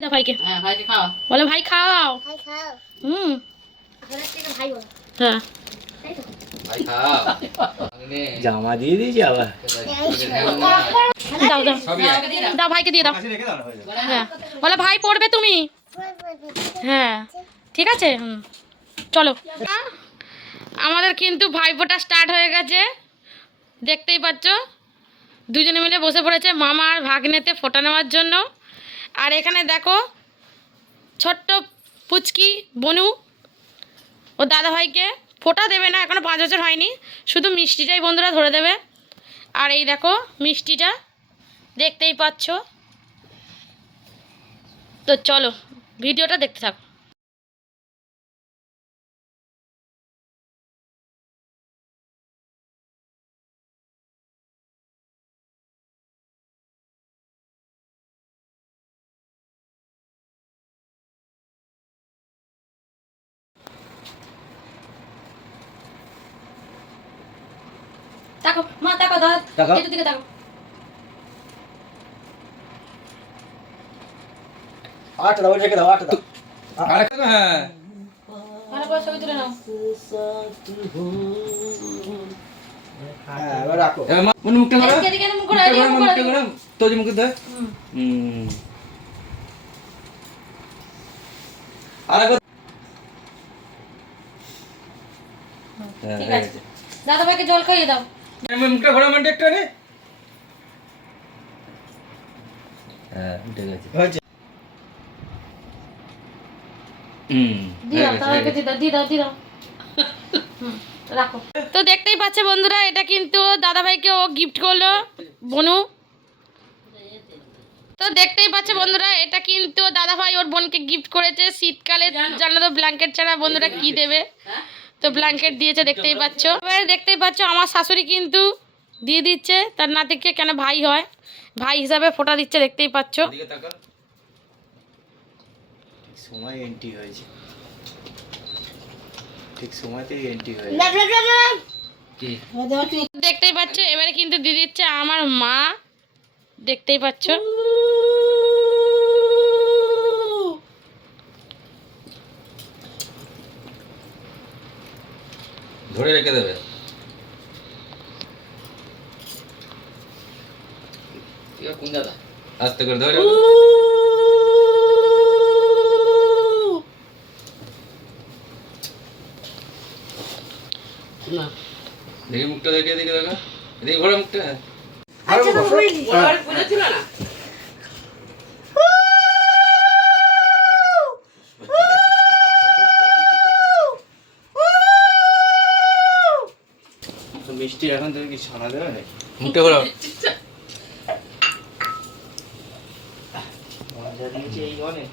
ভাইকে ভাইকে খাও বলে ভাই খাও হুম হ্যাঁ ভাই খাও জামা দিয়ে দিয়েছি আবার দাও দাও দাও ভাইকে দিয়ে দাও হ্যাঁ বলে ভাই পড়বে তুমি হ্যাঁ ঠিক আছে চলো আমাদের কিন্তু ভাইফোঁটা স্টার্ট হয়ে গেছে দেখতেই পাচ্ছ দুজনে মিলে বসে পড়েছে মামা আর ভাগ্নেতে ফোঁটা নেওয়ার জন্য। আর এখানে দেখো ছোট্ট পুচকি বনু ও দাদা ভাইকে ফোঁটা দেবে না, এখনো 5 বছর হয়নি, শুধু মিষ্টিটাই বন্ধুরা ধরে দেবে। আর এই দেখো মিষ্টিটা দেখতেই পাচ্ছ। তো চলো ভিডিওটা দেখতে থাকো। তাকো মা তাকো দাদা এর দিকে তাকো। 8 দাও রেখে দাও 8 দাও আরেকটা হ্যাঁ ভালো করে ছবি তুলে নাও। হ্যাঁ এবার রাখো মন মুখটা করো এদিকে মুখ করে এদিকে মুখ মুখটা করে করো তো যে মুখে দে আরেকটা ঠিক আছে দাদা ভাইকে জল খাইয়ে দাও। মুখটা ঘোরা মানে একটু নে হ্যাঁ ঠিক আছে হয়েছে দিদাও তাদেরকে দিদাও রাখো। তো দেখতেই পাচ্ছে বন্ধুরা এটা কিন্তু দাদা ভাইকে ও গিফট করলো বনু। তো দেখতেই পাচ্ছে বন্ধুরা এটা কিন্তু দাদা ভাই ওর বোনকে গিফট করেছে। শীতকালে জানো তো ব্ল্যাঙ্কেট ছাড়া বন্ধুরা কি দেবে, তো ব্ল্যাঙ্কেট দিয়েছে দেখতেই পাচ্ছ। এবারে দেখতেই পাচ্ছ আমার শাশুড়ি কিন্তু দিয়ে দিচ্ছে তার নাতিকে, কেন ভাই হয় ভাই হিসাবে ফোঁটা দিচ্ছে দেখতেই পাচ্ছ। সময় এন্ট্রি হয়েছে, ঠিক সময়তেই এন্ট্রি হয়েছে। দেখতেই পাচ্ছ এবারে কিন্তু দিয়ে দিচ্ছে আমার মা, দেখতেই পাচ্ছ। ধরে রেখে দেবে কোন দাদা আস্তে করে ধরে না দেখি মুখটা দেখে দেখে দেখো এদিকে ঘোরা মুখটা আচ্ছা তো বলি আর বুঝেছিল না মিষ্টি এখন তুমি কি ছানা দেবে না? মুখটা ঘোরা মজা দিয়েছে এই অনেক।